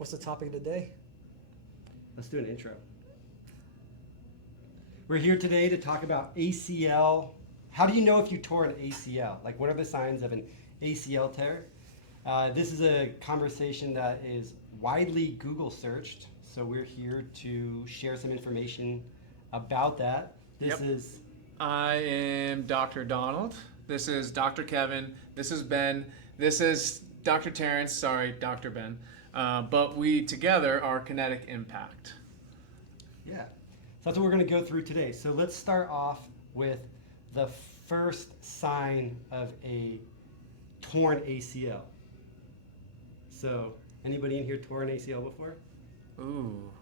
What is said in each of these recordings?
What's the topic of the day? Let's do an intro. We're here today to talk about ACL. How do you know if you tore an ACL? Like, what are the signs of an ACL tear? This is a conversation that is widely Google searched, so we're here to share some information about that. This is I am Dr. Donald. This is Dr. Kevin. This is Ben. This is Dr. Terence. Sorry, Dr. Ben. But we together are Kinetic Impact. Yeah. So that's what we're going to go through today. So let's start off with the first sign of a torn ACL. So, anybody in here tore an ACL before? Ooh.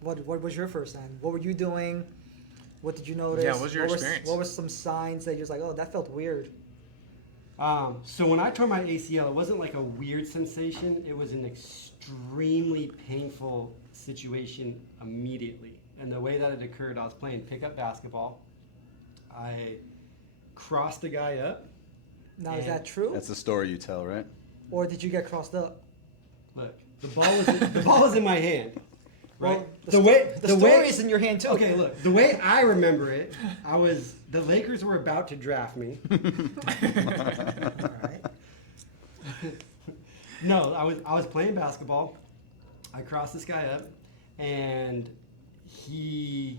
What was your first sign? What were you doing? What did you notice? Yeah, what was your experience? What were some signs that you're just like, oh, that felt weird? So when I tore my ACL, it wasn't like a weird sensation. It was an extremely painful situation immediately. And the way that it occurred, I was playing pickup basketball. I crossed the guy up. Now, is that true? That's the story you tell, right? Or did you get crossed up? Look, the ball was in my hand. Right. Well, the story is in your hand too. Okay, look. The way I remember it, the Lakers were about to draft me. All right. No, I was playing basketball. I crossed this guy up, and he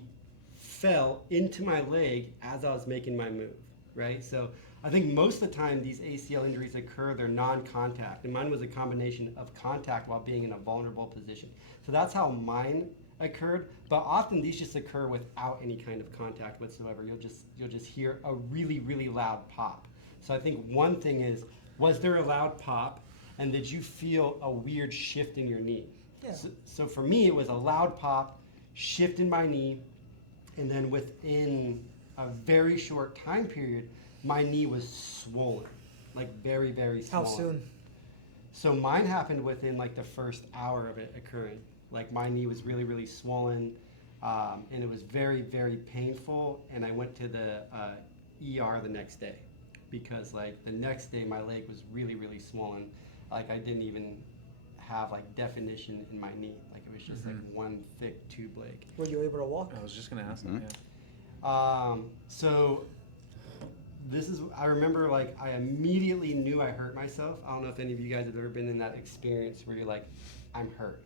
fell into my leg as I was making my move. Right. So I think most of the time these ACL injuries occur, they're non-contact, and mine was a combination of contact while being in a vulnerable position. So that's how mine occurred, but often these just occur without any kind of contact whatsoever. You'll just hear a really, really loud pop. So I think one thing is, was there a loud pop, and did you feel a weird shift in your knee? Yeah. So for me, it was a loud pop, shift in my knee, and then within a very short time period, my knee was swollen, like very, very swollen. How soon? So mine happened within like the first hour of it occurring. Like my knee was really, really swollen, and it was very, very painful. And I went to the ER the next day because like the next day my leg was really, really swollen. Like I didn't even have like definition in my knee. Like it was just like one thick tube leg. Were you able to walk? I was just going to ask that, yeah. So I remember like I immediately knew I hurt myself. I don't know if any of you guys have ever been in that experience where you're like, I'm hurt.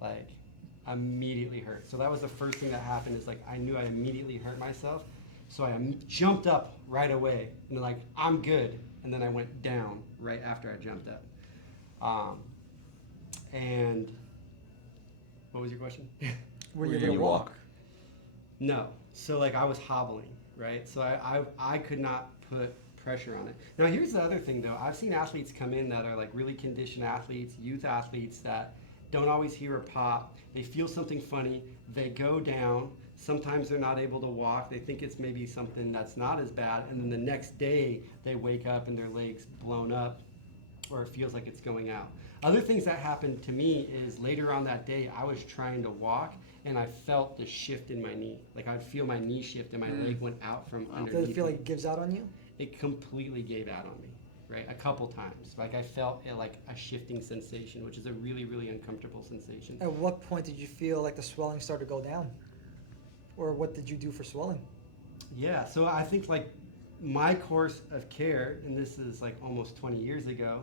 Like, immediately hurt. So that was the first thing that happened is like I knew I immediately hurt myself. So I jumped up right away and like, I'm good. And then I went down right after I jumped up. And what was your question? Were you able to walk? No. So like I was hobbling, right? So I could not put pressure on it. Now here's the other thing though. I've seen athletes come in that are like really conditioned athletes, youth athletes that don't always hear a pop. They feel something funny. They go down. Sometimes they're not able to walk. They think it's maybe something that's not as bad. And then the next day they wake up and their leg's blown up or it feels like it's going out. Other things that happened to me is later on that day, I was trying to walk and I felt the shift in my knee. Like I'd feel my knee shift and my leg went out from underneath. Did it feel like it gives out on you? It completely gave out on me, right? A couple times. Like I felt like a shifting sensation, which is a really, really uncomfortable sensation. At what point did you feel like the swelling started to go down? Or what did you do for swelling? Yeah, so I think like my course of care, and this is like almost 20 years ago.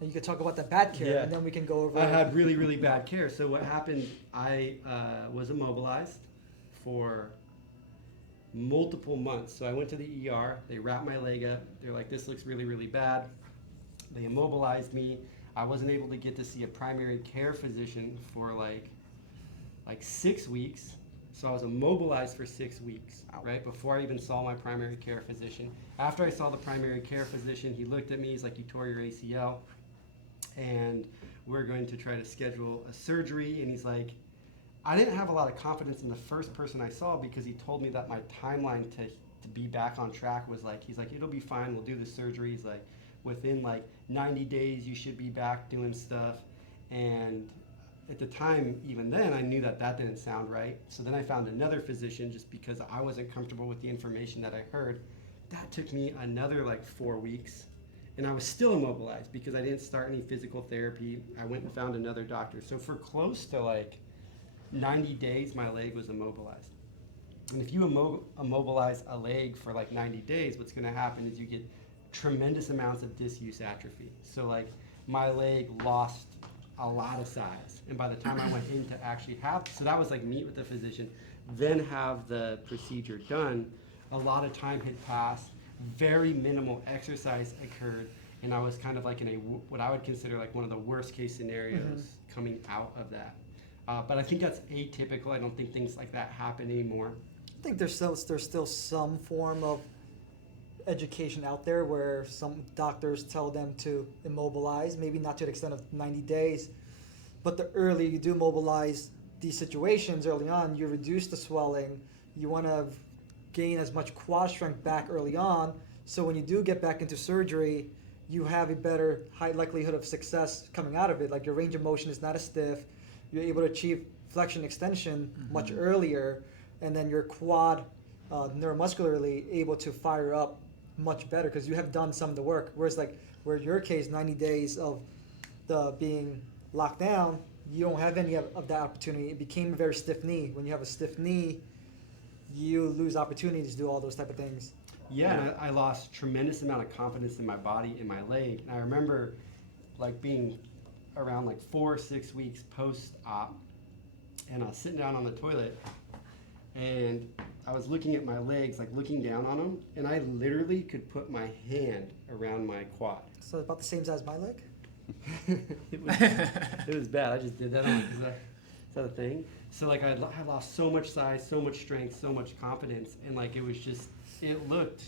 And you could talk about the bad care, Yeah. and then we can go over. I had really, really bad care. So what happened, I was immobilized for multiple months. So I went to the ER, they wrapped my leg up. They're like, this looks really, really bad. They immobilized me. I wasn't able to get to see a primary care physician for like 6 weeks. So I was immobilized for 6 weeks, right? Before I even saw my primary care physician. After I saw the primary care physician, he looked at me, he's like, you tore your ACL. And we're going to try to schedule a surgery. And he's like, I didn't have a lot of confidence in the first person I saw because he told me that my timeline to be back on track was like, he's like, it'll be fine, we'll do the surgery. He's like, within like 90 days, you should be back doing stuff. And at the time, even then, I knew that that didn't sound right. So then I found another physician just because I wasn't comfortable with the information that I heard. That took me another like 4 weeks. And I was still immobilized because I didn't start any physical therapy. I went and found another doctor. So for close to like 90 days, my leg was immobilized. And if you immobilize a leg for like 90 days, what's going to happen is you get tremendous amounts of disuse atrophy. So like my leg lost a lot of size. And by the time I went in to actually have, so that was like meet with the physician, then have the procedure done, a lot of time had passed, very minimal exercise occurred, and I was kind of like in what I would consider like one of the worst case scenarios coming out of that. But I think that's atypical. I don't think things like that happen anymore. I think there's still some form of education out there where some doctors tell them to immobilize, maybe not to the extent of 90 days, but the earlier you do mobilize these situations early on, you reduce the swelling. You want to gain as much quad strength back early on, so when you do get back into surgery, you have a better high likelihood of success coming out of it. Like your range of motion is not as stiff, you're able to achieve flexion extension much earlier, and then your quad neuromuscularly able to fire up much better because you have done some of the work. Whereas like where your case, 90 days of the being locked down, you don't have any of that opportunity. It became a very stiff knee. When you have a stiff knee, you lose opportunities to do all those type of things. Yeah, and I lost tremendous amount of confidence in my body, in my leg. And I remember like being around like 4 or 6 weeks post-op, and I was sitting down on the toilet, and I was looking at my legs, like looking down on them, and I literally could put my hand around my quad. So about the same size as my leg? it was bad. I just did that. Is that a thing? So like I lost so much size, so much strength, so much confidence, and like it was just, it looked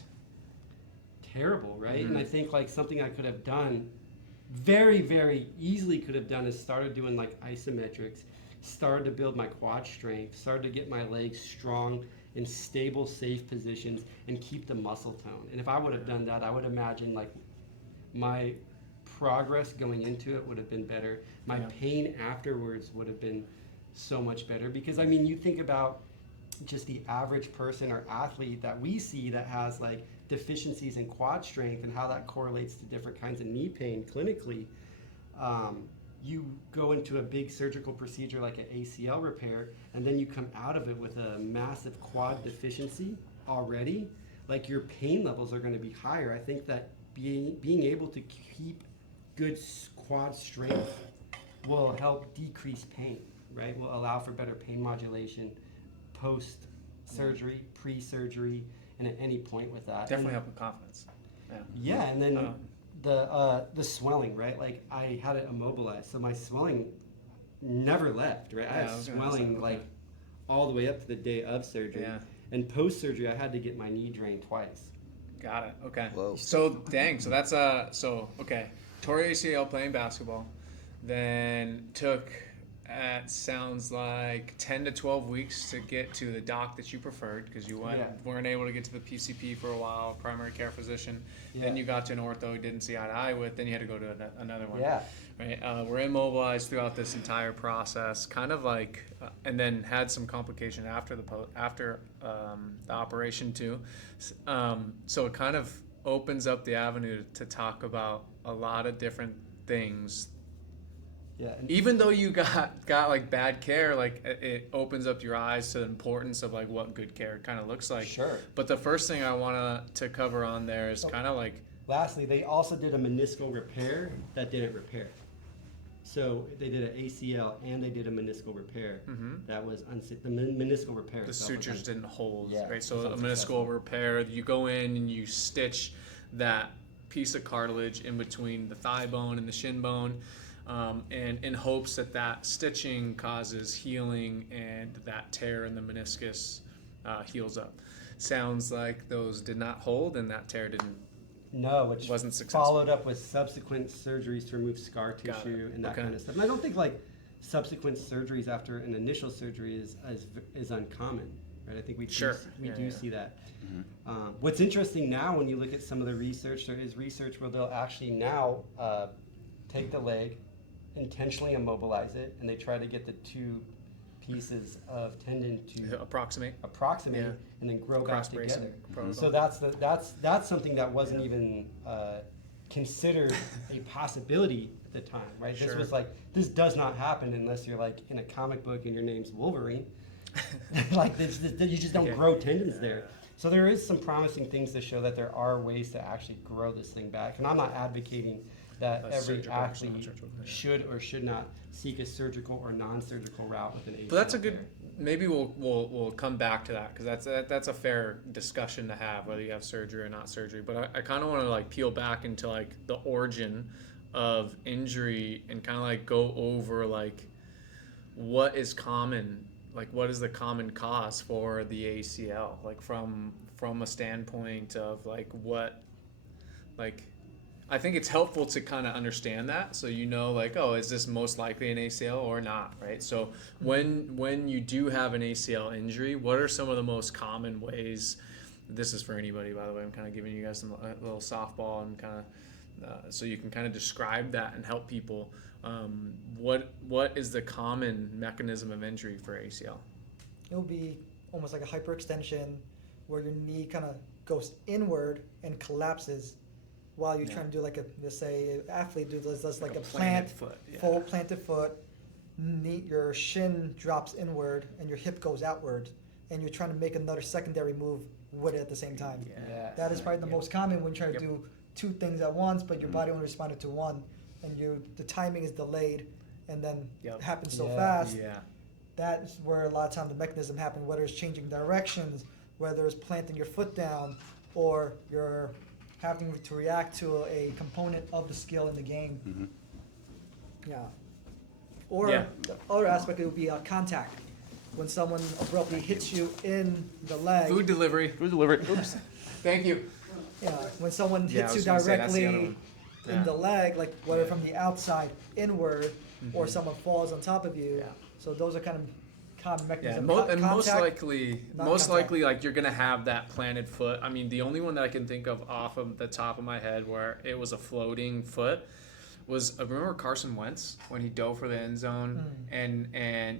terrible, right? And I think like something I could have done very, very easily could have done is started doing like isometrics, started to build my quad strength, started to get my legs strong in stable, safe positions, and keep the muscle tone. And if I would have done that, I would imagine like my progress going into it would have been better. My pain afterwards would have been so much better, because I mean, you think about just the average person or athlete that we see that has like deficiencies in quad strength and how that correlates to different kinds of knee pain clinically. You go into a big surgical procedure like an ACL repair, and then you come out of it with a massive quad deficiency already, like your pain levels are going to be higher. I think that being able to keep good quad strength will help decrease pain, right? Will allow for better pain modulation post-surgery, pre-surgery, and at any point with that. Definitely help with confidence. Yeah, and then the swelling, right? Like I had it immobilized, so my swelling never left, right? I had swelling like all the way up to the day of surgery. Yeah. And post-surgery, I had to get my knee drained twice. Got it. Okay. Whoa. So dang. So that's okay. Tore ACL playing basketball, then took sounds like 10 to 12 weeks to get to the doc that you preferred, because you weren't able to get to the PCP for a while, primary care physician. Then you got to an ortho you didn't see eye to eye with. Then you had to go to another one. Yeah. Right. We're immobilized throughout this entire process, kind of like, and then had some complication after the operation too. So it kind of opens up the avenue to talk about a lot of different things. Yeah. Even though you got like bad care, like it opens up your eyes to the importance of like what good care kind of looks like. Sure. But the first thing I want to cover on there is kind of like. Lastly, they also did a meniscal repair that didn't repair. So they did an ACL and they did a meniscal repair. That was the meniscal repair. The sutures didn't hold, right? it So was a unsuccessful. meniscal repair, you go in and you stitch that piece of cartilage in between the thigh bone and the shin bone. And in hopes that stitching causes healing and that tear in the meniscus heals up. Sounds like those did not hold and that tear didn't. No, which wasn't successful. Followed up with subsequent surgeries to remove scar tissue and that kind of stuff. And I don't think like subsequent surgeries after an initial surgery is uncommon, right? I think we do see that. What's interesting now when you look at some of the research, there is research where they'll actually now take the leg, intentionally immobilize it, and they try to get the two pieces of tendon to approximate, and then grow back together. So that's something that wasn't even considered a possibility at the time, right? This Sure. was like, this does not happen unless you're like in a comic book and your name's Wolverine. Like you just don't grow tendons there. So there is some promising things to show that there are ways to actually grow this thing back. And I'm not advocating that every surgical or athlete non-surgical, yeah. should or should not seek a surgical or non-surgical route with an ACL. But that's a good. tear. Maybe we'll come back to that because that's a fair discussion to have, whether you have surgery or not surgery. But I kind of want to like peel back into like the origin of injury and kind of like go over like what is common, like what is the common cause for the ACL, like from a standpoint of like what, like I think it's helpful to kind of understand that, so you know, like, oh, is this most likely an ACL or not, right? So when you do have an ACL injury, what are some of the most common ways? This is for anybody, by the way. I'm kind of giving you guys a little softball and kind of so you can kind of describe that and help people. What is the common mechanism of injury for ACL? It'll be almost like a hyperextension where your knee kind of goes inward and collapses while you're trying to do like a, let's say, athlete does like a planted foot, yeah. full planted foot, knee, your shin drops inward and your hip goes outward, and you're trying to make another secondary move with it at the same time. Yeah. That is probably the most common when you try to do two things at once, but your body only responded to one, and the timing is delayed, and then it happens so fast. Yeah. That's where a lot of time the mechanism happens, whether it's changing directions, whether it's planting your foot down, or you're having to react to a component of the skill in the game. Mm-hmm. Yeah. Or the other aspect it would be contact. When someone abruptly hits you in the leg. Food delivery. Food delivery. Oops. Thank you. Yeah, when someone Yeah, I hits was you gonna say, that's the directly other one. in Yeah. the leg, like whether from the outside inward or someone falls on top of you. Yeah. So those are kind of common Yeah, mechanisms. and most Contact, likely, contact. like you're gonna have that planted foot. I mean, the only one that I can think of off of the top of my head where it was a floating foot was remember Carson Wentz when he dove for the end zone and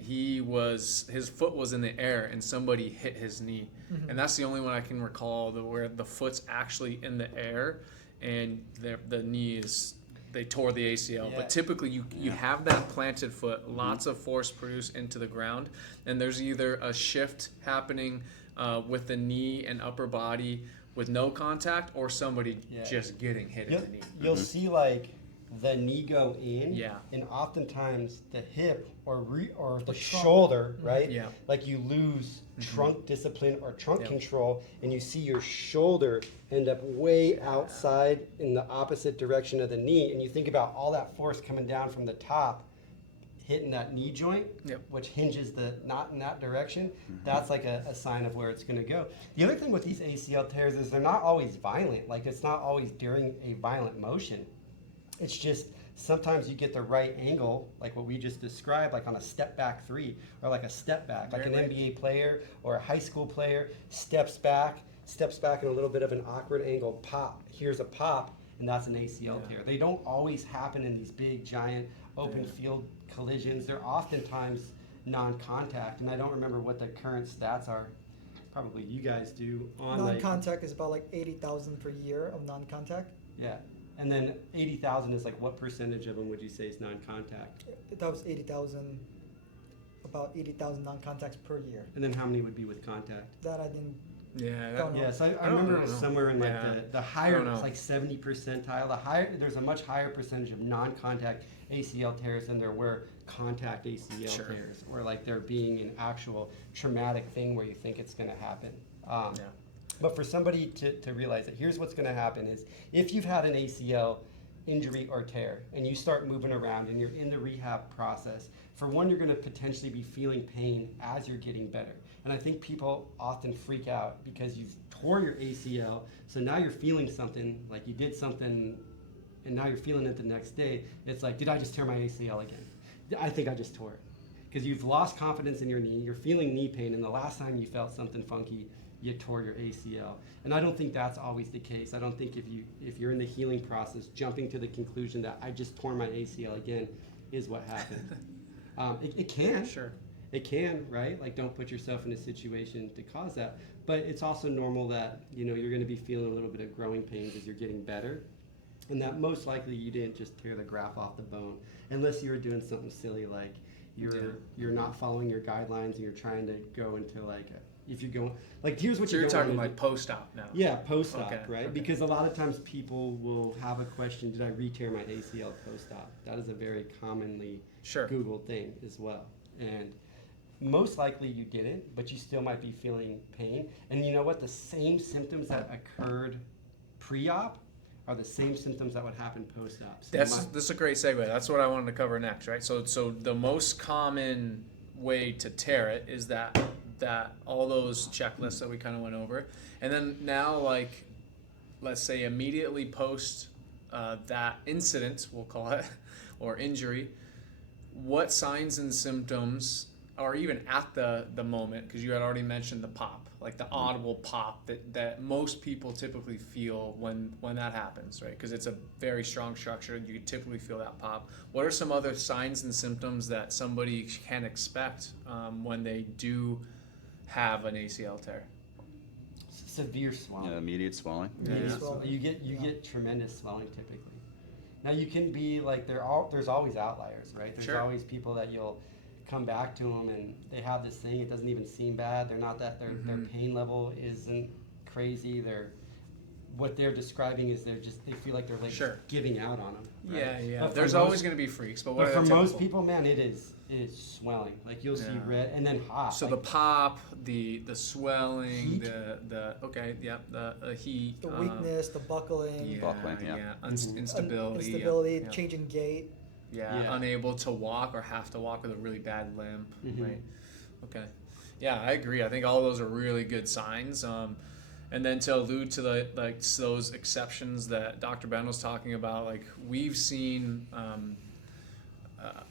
his foot was in the air and somebody hit his knee, and that's the only one I can recall where the foot's actually in the air and the knee is. They tore the ACL, Yeah. but typically you have that planted foot, lots of force produced into the ground, and there's either a shift happening with the knee and upper body with no contact, or somebody just getting hit in the knee. You'll see like the knee go in, Yeah. and oftentimes the hip or the trunk. shoulder, right? Yeah. Like you lose trunk discipline or trunk Yep. control, and you see your shoulder end up way outside in the opposite direction of the knee, and you think about all that force coming down from the top, hitting that knee joint, Yep. which hinges the knot in that direction. That's like a sign of where it's going to go. The other thing with these ACL tears is they're not always violent. Like it's not always during a violent motion. It's just sometimes you get the right angle, like what we just described, like on a step back three or like a step back, like an Right. NBA player or a high school player steps back in a little bit of an awkward angle, pop. Here's a pop, and that's an ACL tear. They don't always happen in these big, giant, open field collisions. They're oftentimes non-contact, and I don't remember what the current stats are. Probably you guys do on like Non-contact is about like 80,000 per year of non-contact. yeah. And then 80,000 is like what percentage of them would you say is non-contact? That was 80,000, about 80,000 non-contacts per year. And then how many would be with contact? That I didn't. Yeah, Don't know. Yeah, so I don't remember know. somewhere in like Yeah. the higher, know. it's like 70 percentile. The higher, there's a much higher percentage of non-contact ACL tears than there were contact ACL Sure. tears, or like there being an actual traumatic thing where you think it's going to happen. But for somebody to realize that here's what's going to happen is if you've had an ACL injury or tear and you start moving around and you're in the rehab process, for one, you're going to potentially be feeling pain as you're getting better. And I think people often freak out because you've tore your ACL, so now you're feeling something, like you did something and now you're feeling it the next day. It's like, did I just tear my ACL again? I think I just tore it. Because you've lost confidence in your knee, you're feeling knee pain, and the last time you felt something funky, you tore your ACL. And I don't think that's always the case. I don't think if you're in the healing process, jumping to the conclusion that I just tore my ACL again is what happened. It can. Sure. It can, right? Like don't put yourself in a situation to cause that. But it's also normal that, you're going to be feeling a little bit of growing pains as you're getting better. And that most likely you didn't just tear the graft off the bone, unless you were doing something silly like you're not following your guidelines and you're trying to go into like if you go like here's what So you're don't talking wanna like do. post-op now. Yeah, post-op, Okay, right? okay. Because a lot of times people will have a question, did I re-tear my ACL post-op? That is a very commonly Sure. Googled thing as well. And most likely you didn't, but you still might be feeling pain. And you know what? The same symptoms that occurred pre-op are the same symptoms that would happen post-op. So This is a great segue. That's what I wanted to cover next, right? So the most common way to tear it is that all those checklists that we kind of went over, and then now like let's say immediately post that incident, we'll call it, or injury, what signs and symptoms, or even at the moment, because you had already mentioned the pop, like the audible pop that most people typically feel when that happens, right? Because it's a very strong structure, you typically feel that pop. What are some other signs and symptoms that somebody can expect when they do have an ACL tear? severe swelling. Yeah, immediate swelling. Immediate Yeah. swelling. You get tremendous swelling typically. Now you can be like there's always outliers, right? There's Sure. always people that you'll come back to them and they have this thing. It doesn't even seem bad. They're not that their pain level isn't crazy. What they're describing is they feel like they're like Sure. giving out on them. Right? Yeah. But for There's most- always going to be freaks, but what But are for the most typical? people, man, it is swelling. Like you'll see Yeah. red and then hot. So like, the pop, the swelling, Heat. the okay, yep, the heat, The weakness, the buckling, yeah, Buckling, yeah. Instability, instability, yeah. changing gait. Yeah, unable to walk or have to walk with a really bad limp, Mhm. right? Okay, yeah, I agree. I think all those are really good signs. And then to allude to those exceptions that Dr. Ben was talking about, like we've seen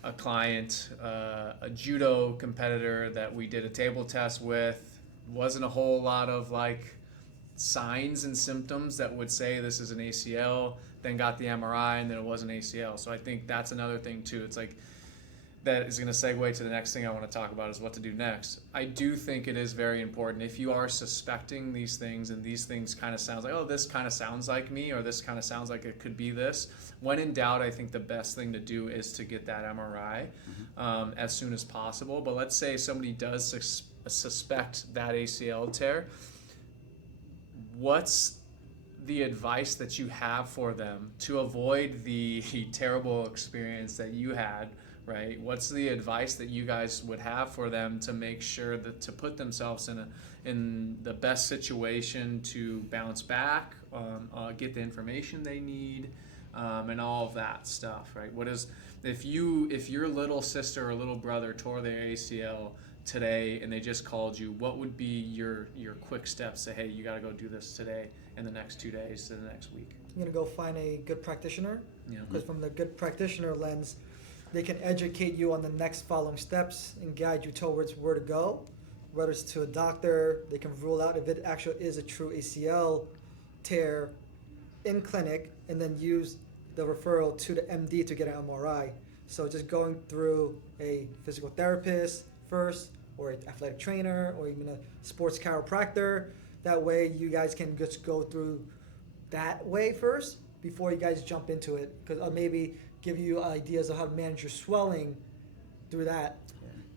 a client, a judo competitor that we did a table test with, wasn't a whole lot of like signs and symptoms that would say this is an ACL, then got the MRI and then it was an ACL. So I think that's another thing too. It's like that is going to segue to the next thing I want to talk about is what to do next. I do think it is very important if you are suspecting these things and these things kind of sounds like, oh, this kind of sounds like me, or this kind of sounds like it could be this. When in doubt, I think the best thing to do is to get that MRI as soon as possible. But let's say somebody does suspect that ACL tear. What's the advice that you have for them to avoid the terrible experience that you had, right? What's the advice that you guys would have for them to make sure that to put themselves in the best situation to bounce back, get the information they need, and all of that stuff, right? What is if your little sister or little brother tore their ACL today and they just called you, what would be your quick steps? Say, hey, you got to go do this today in the next 2 days to the next week. You're gonna go find a good practitioner, Yeah. because from the good practitioner lens, they can educate you on the next following steps and guide you towards where to go. Whether it's to a doctor, they can rule out if it actually is a true ACL tear in clinic, and then use the referral to the MD to get an MRI. So just going through a physical therapist first, or an athletic trainer, or even a sports chiropractor. That way you guys can just go through that way first before you guys jump into it, because maybe give you ideas of how to manage your swelling through that.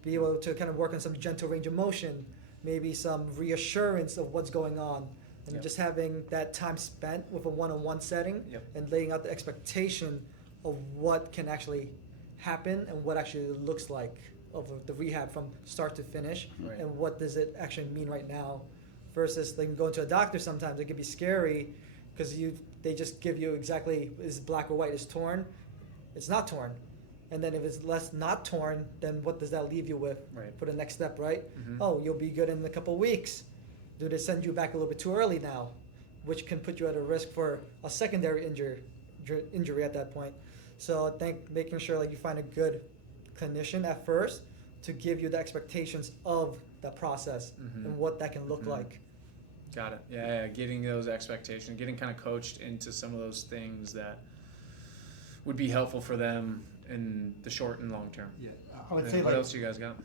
Be able to kind of work on some gentle range of motion, maybe some reassurance of what's going on, and Yep. just having that time spent with a one-on-one setting. Yep. And laying out the expectation of what can actually happen and what actually looks like of the rehab from start to finish, Right. and what does it actually mean right now, versus they can go into a doctor sometimes. It can be scary because they just give you exactly is black or white, is torn, it's not torn, and then if it's less not torn, then what does that leave you with Right. for the next step, right? Mhm. Oh, you'll be good in a couple weeks. Do they send you back a little bit too early now, which can put you at a risk for a secondary injury at that point? So I think making sure like you find a good clinician at first to give you the expectations of the process Mhm. and what that can look Mhm. like. Got it. Yeah, getting those expectations, getting kind of coached into some of those things that would be helpful for them in the short and long term. Yeah, I would And say what like else you guys got?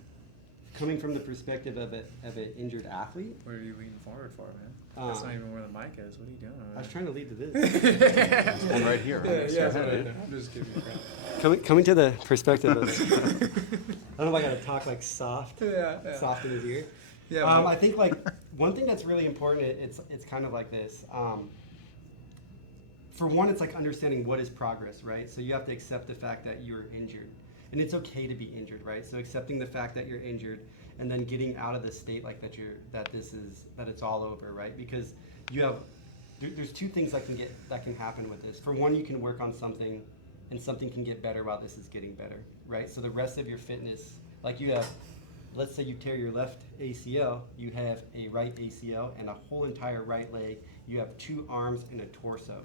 coming from the perspective of an injured athlete. What are you leaning forward for, man? That's not even where the mic is. What are you doing? I was trying to lead to this. One right here. Yeah, right there. I'm just kidding. Coming to the perspective of, I don't know if I gotta talk like soft, soft in his ear. Yeah. I think like one thing that's really important. It's kind of like this. For one, it's like understanding what is progress, right? So you have to accept the fact that you're injured, and it's okay to be injured, right? So accepting the fact that you're injured, and then getting out of the state like that that it's all over, right? Because there's two things that can happen with this. For one, you can work on something, and something can get better while this is getting better, right? So the rest of your fitness, like you have, let's say you tear your left ACL, you have a right ACL and a whole entire right leg. You have 2 arms and a torso.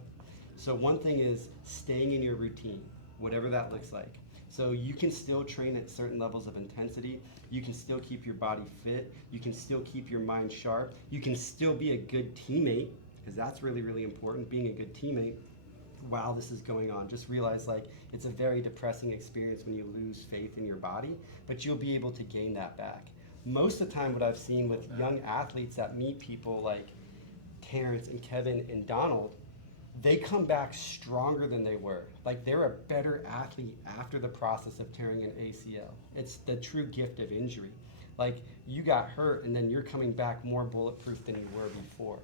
So one thing is staying in your routine, whatever that looks like. So you can still train at certain levels of intensity. You can still keep your body fit. You can still keep your mind sharp. You can still be a good teammate, because that's really, really important, being a good teammate while this is going on. Just realize like it's a very depressing experience when you lose faith in your body, but you'll be able to gain that back. Most of the time what I've seen with young athletes that meet people like Terence and Kevin and Donald, they come back stronger than they were. Like they're a better athlete after the process of tearing an ACL. It's the true gift of injury. Like you got hurt and then you're coming back more bulletproof than you were before.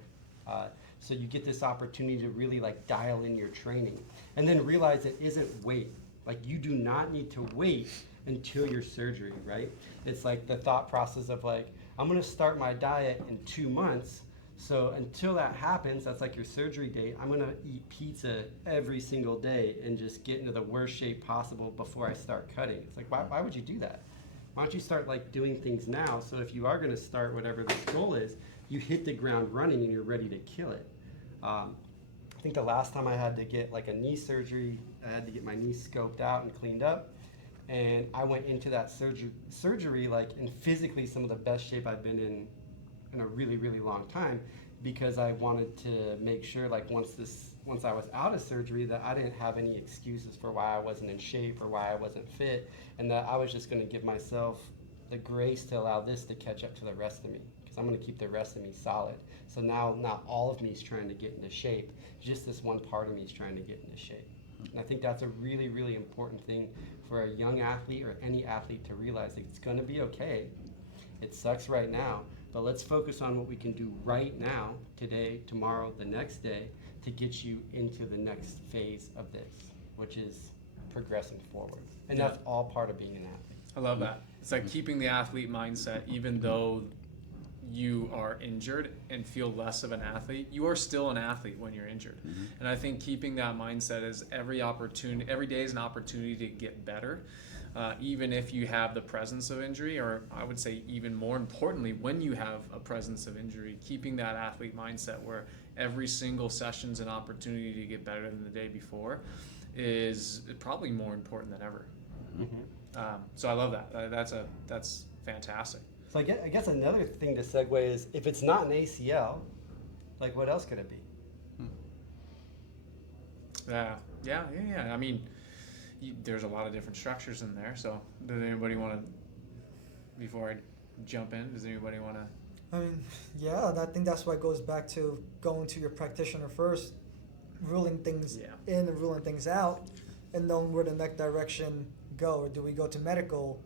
So you get this opportunity to really like dial in your training and then realize it isn't weight. Like you do not need to wait until your surgery, right? It's like the thought process of like, I'm gonna start my diet in 2 months. So until that happens, that's like your surgery date, I'm gonna eat pizza every single day and just get into the worst shape possible before I start cutting. It's like, why would you do that? Why don't you start like doing things now, so if you are gonna start whatever the goal is, you hit the ground running and you're ready to kill it. I think the last time I had to get like a knee surgery, I had to get my knee scoped out and cleaned up. And I went into that surgery like in physically some of the best shape I've been in a really, really long time, because I wanted to make sure like once I was out of surgery that I didn't have any excuses for why I wasn't in shape or why I wasn't fit, and that I was just gonna give myself the grace to allow this to catch up to the rest of me, because I'm gonna keep the rest of me solid. So now not all of me is trying to get into shape, just this one part of me is trying to get into shape. And I think that's a really, really important thing for a young athlete or any athlete to realize. Like, it's gonna be okay. It sucks right now, but let's focus on what we can do right now, today, tomorrow, the next day, to get you into the next phase of this, which is progressing forward. And that's all part of being an athlete. I love that. It's like keeping the athlete mindset, even though you are injured and feel less of an athlete, you are still an athlete when you're injured. And I think keeping that mindset is every day is an opportunity to get better. Even if you have the presence of injury, or I would say even more importantly, when you have a presence of injury, keeping that athlete mindset where every single session's an opportunity to get better than the day before is probably more important than ever. So I love that. That's fantastic. So I guess another thing to segue is, if it's not an ACL, like what else could it be? Yeah. I mean, there's a lot of different structures in there. So does anybody want to, before I jump in, does anybody want to? I mean, yeah, I think that's why it goes back to going to your practitioner first, ruling things in and ruling things out, and knowing where the next direction go. Or do we go to medical,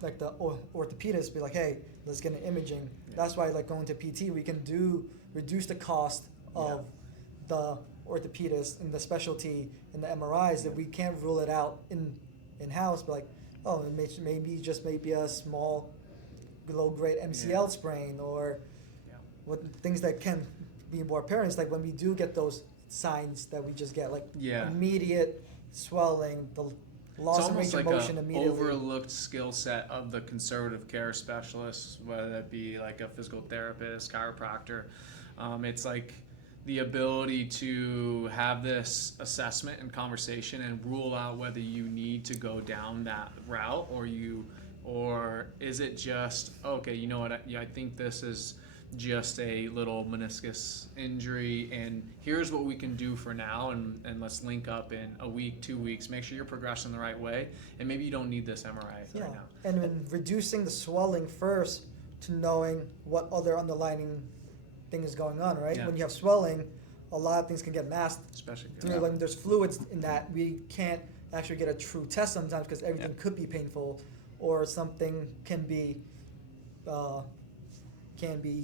like the orthopedist, be like, hey, let's get an imaging. That's why like going to PT, we can reduce the cost of the orthopedist and the specialty and the MRIs, that we can't rule it out in-house, but like, oh, it may be a small low-grade MCL sprain, or what things that can be more apparent. It's like when we do get those signs that we just get, like immediate swelling, the loss of range of motion immediately. Overlooked skill set of the conservative care specialist, whether that be like a physical therapist, chiropractor. It's like the ability to have this assessment and conversation and rule out whether you need to go down that route, or is it just, okay, you know what, I think this is just a little meniscus injury, and here's what we can do for now, and let's link up in a week, 2 weeks, make sure you're progressing the right way, and maybe you don't need this MRI right now. And then reducing the swelling first to knowing what other underlying thing is going on, right? Yeah. When you have swelling, a lot of things can get masked. Especially Through when there's fluids in that, we can't actually get a true test sometimes because everything could be painful, or something can be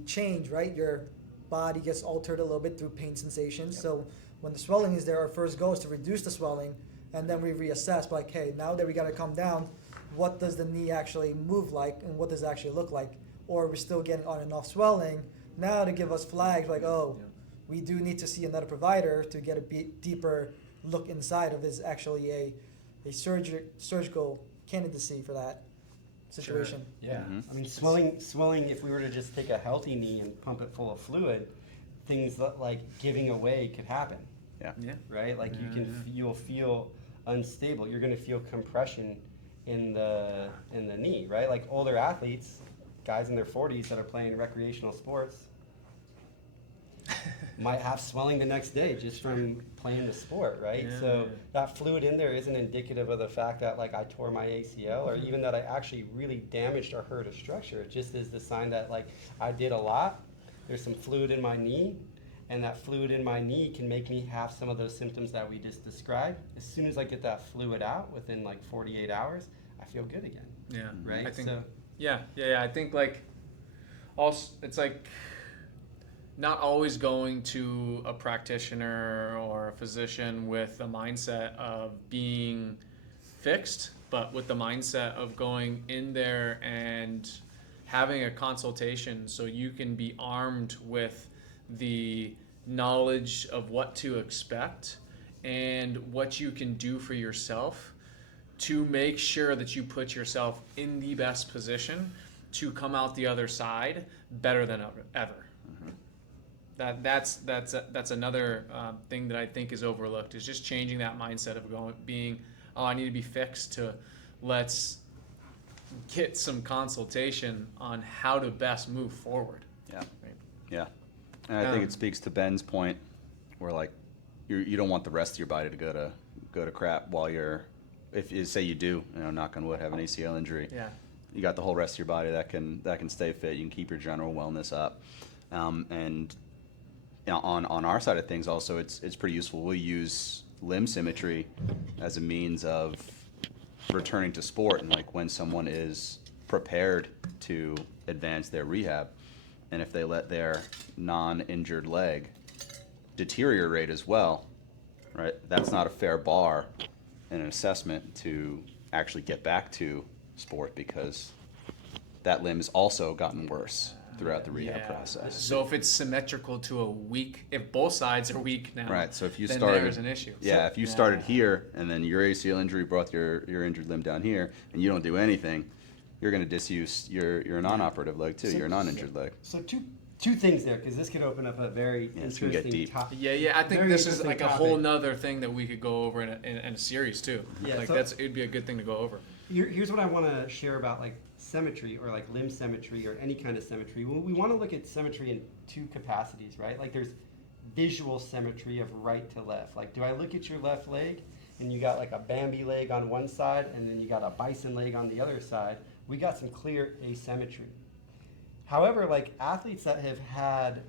changed, right? Your body gets altered a little bit through pain sensations. Yep. So when the swelling is there, our first goal is to reduce the swelling, and then we reassess, like, hey, now that we got to calm down, what does the knee actually move like, and what does it actually look like? Or we're still getting on and off swelling. Now to give us flags like, oh, we do need to see another provider to get a deeper look inside of is actually a surgical candidacy for that situation. Yeah. Mhm. I mean, swelling, if we were to just take a healthy knee and pump it full of fluid, things like giving away could happen, Yeah. right? Like you'll feel unstable. You're going to feel compression in the knee, right? Like older athletes, guys in their 40s that are playing recreational sports, might have swelling the next day just from playing the sport, right? Yeah, So yeah. that fluid in there isn't indicative of the fact that like I tore my ACL or even that I actually really damaged or hurt a structure. It just is the sign that like I did a lot. There's some fluid in my knee, and that fluid in my knee can make me have some of those symptoms that we just described. As soon as I get that fluid out within like 48 hours, I feel good again. Yeah. Right? I think. So Yeah. I think like, also it's like not always going to a practitioner or a physician with the mindset of being fixed, but with the mindset of going in there and having a consultation so you can be armed with the knowledge of what to expect and what you can do for yourself to make sure that you put yourself in the best position to come out the other side better than ever. That's another thing that I think is overlooked, is just changing that mindset of being, oh, I need to be fixed, to let's get some consultation on how to best move forward. Yeah. Right. Yeah. And I think it speaks to Ben's point where like you don't want the rest of your body to go to crap while you're, if you say you do, knock on wood, have an ACL injury. Yeah. You got the whole rest of your body that can stay fit. You can keep your general wellness up. And on our side of things also, it's pretty useful. We'll use limb symmetry as a means of returning to sport, and like when someone is prepared to advance their rehab, and if they let their non-injured leg deteriorate as well, right? That's not a fair bar in an assessment to actually get back to sport, because that limb has also gotten worse throughout the rehab process. So if it's symmetrical to a weak, if both sides are weak now, Right. So if you then started, there's an issue. Yeah, if you Yeah. started here and then your ACL injury brought your injured limb down here, and you don't do anything, you're going to disuse your non-operative leg too, your non-injured leg. So two things there, because this could open up a very Yeah, it's gonna get interesting deep. topic. Yeah, I think Very this is interesting like a topic. whole nother thing that we could go over in a series too. Yeah, Like so- it'd be a good thing to go over. Here's what I want to share about like symmetry, or like limb symmetry, or any kind of symmetry. We want to look at symmetry in two capacities, right? Like there's visual symmetry of right to left. Like, do I look at your left leg and you got like a Bambi leg on one side and then you got a bison leg on the other side? We got some clear asymmetry. However, like athletes that have had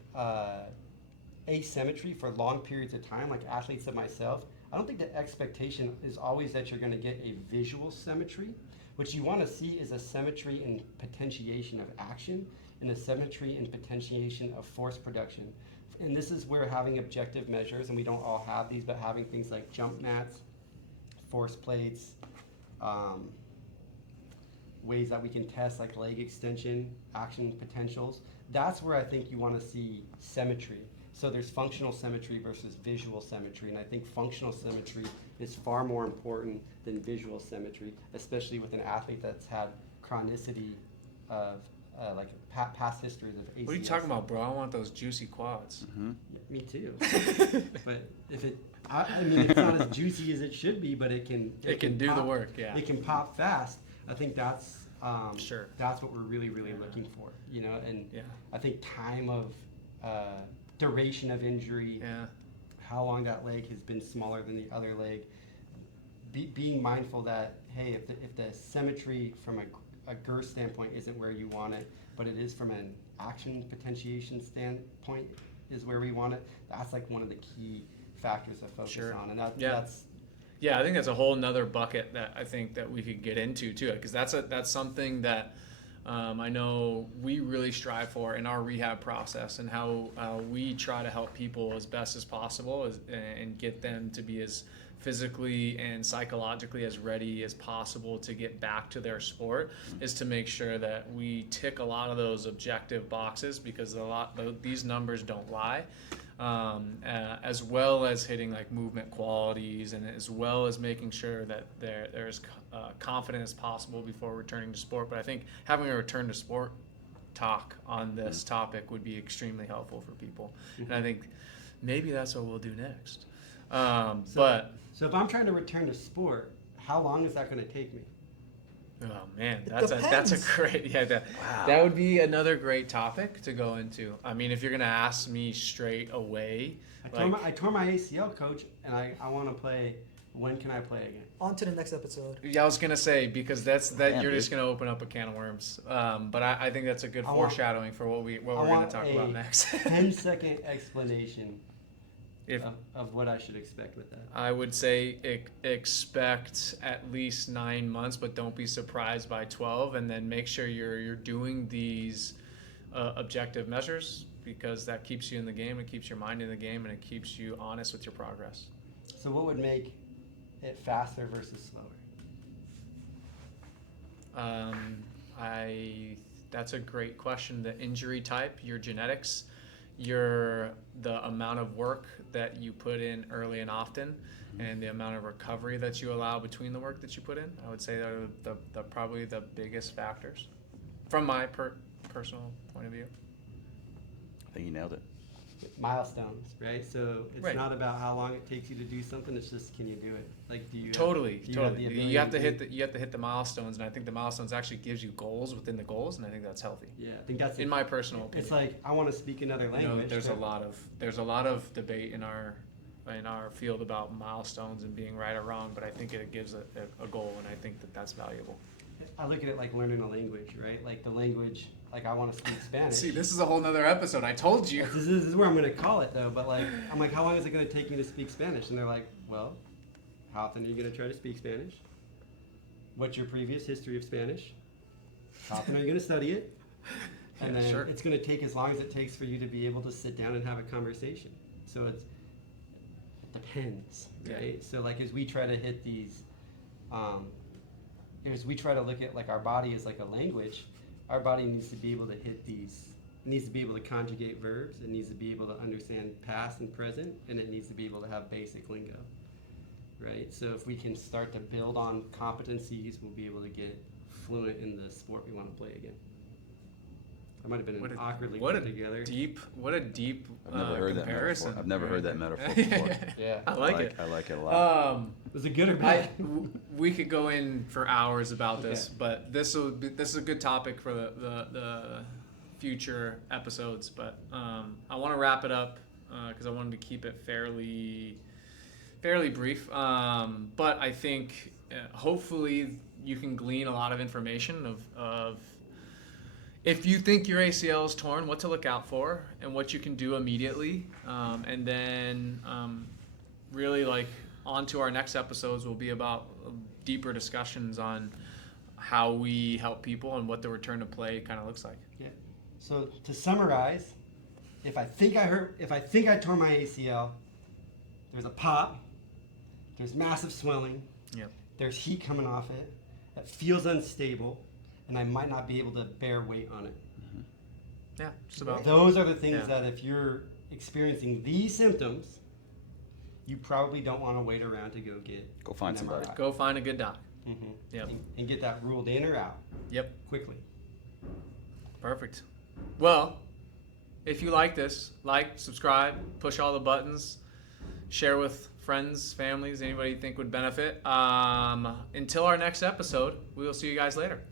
asymmetry for long periods of time, like athletes of myself, I don't think the expectation is always that you're going to get a visual symmetry. What you want to see is a symmetry in potentiation of action and a symmetry in potentiation of force production. And this is where having objective measures, and we don't all have these, but having things like jump mats, force plates, ways that we can test like leg extension, action potentials, that's where I think you want to see symmetry. So there's functional symmetry versus visual symmetry, and I think functional symmetry is far more important than visual symmetry, especially with an athlete that's had chronicity of like past histories of ACL. What are you talking about, bro? I want those juicy quads. Mm-hmm. Me too. But if I mean, it's not as juicy as it should be, but it can It can do the pop- work, yeah. It can pop fast. I think that's Sure. That's what we're really, really looking for, you know. And Yeah. I think time of duration of injury, Yeah. how long that leg has been smaller than the other leg, being mindful that, hey, if the symmetry from a girth standpoint isn't where you want it, but it is from an action potentiation standpoint is where we want it, that's like one of the key factors to focus Sure. on. And Yeah. that's Yeah, I think that's a whole nother bucket that I think that we could get into too, because that's something that I know we really strive for in our rehab process, and how we try to help people as best as possible and get them to be as physically and psychologically as ready as possible to get back to their sport, is to make sure that we tick a lot of those objective boxes, because these numbers don't lie. As well as hitting like movement qualities, and as well as making sure that they're as confident as possible before returning to sport. But I think having a return to sport talk on this topic would be extremely helpful for people. And I think maybe that's what we'll do next. So if I'm trying to return to sport, how long is that going to take me? Oh man, It that's a depends. great that would be another great topic to go into. I mean, if you're gonna ask me straight away, I tore my ACL, coach, and I want to play. When can I play again? On to the next episode. yeah, I was gonna say, because Damn, you're dude. just gonna open up a can of worms. But I think that's a good I want- foreshadowing for what we're I gonna want talk a about next. 10-second explanation If of what I should expect with that. I would say expect at least 9 months, but don't be surprised by 12, and then make sure you're doing these objective measures, because that keeps you in the game, it keeps your mind in the game, and it keeps you honest with your progress. So what would make it faster versus slower? That's a great question. The injury type, your genetics, the amount of work that you put in early and often, and the amount of recovery that you allow between the work that you put in. I would say that are the probably the biggest factors from my personal point of view. I think you nailed it. Milestones, right? So it's Right. not about how long it takes you to do something. It's just, can you do it? Like, do you Totally. do you have the ability You have to do- hit the milestones, and I think the milestones actually gives you goals within the goals, and I think that's healthy. Yeah, I think that's In my personal opinion. It's like, I want to speak another I know language. there's a but- lot of debate in our field about milestones and being right or wrong, but I think it gives a goal, and I think that's valuable. I look at it like learning a language, right? Like the language, like I want to speak Spanish. See, this is a whole nother episode. I told you. This is where I'm going to call it though, but like, I'm like, how long is it going to take me to speak Spanish? And they're like, well, how often are you going to try to speak Spanish? What's your previous history of Spanish? How often are you going to study it? And Yeah, then sure. it's going to take as long as it takes for you to be able to sit down and have a conversation. So it depends, Yeah. right? So like as we try to hit these, as we try to look at like our body as like a language, our body needs to be able to hit these, it needs to be able to conjugate verbs, it needs to be able to understand past and present, and it needs to be able to have basic lingo, right? So if we can start to build on competencies, we'll be able to get fluent in the sport we want to play again. That might have been awkwardly what put a together. deep I've never heard that comparison. metaphor. I've never heard that metaphor before. Yeah. I like it. I like it a lot. Was it good or bad? We could go in for hours about this, Okay. but this is a good topic for the future episodes. But I want to wrap it up because I wanted to keep it fairly brief. But I think hopefully you can glean a lot of information of if you think your ACL is torn, what to look out for and what you can do immediately, and then really like on to our next episodes will be about deeper discussions on how we help people and what the return to play kind of looks like. Yeah. So to summarize, if I think I tore my ACL, there's a pop, there's massive swelling, Yep. there's heat coming off it, that feels unstable, and I might not be able to bear weight on it. Yeah, just about. Those are the things Yeah. that if you're experiencing these symptoms, you probably don't want to wait around to go get Go find an somebody. MRI. Go find a good doc. Mhm. Yep. And get that ruled in or out Yep. quickly. Perfect. Well, if you like this, like, subscribe, push all the buttons, share with friends, families, anybody you think would benefit. Until our next episode, we will see you guys later.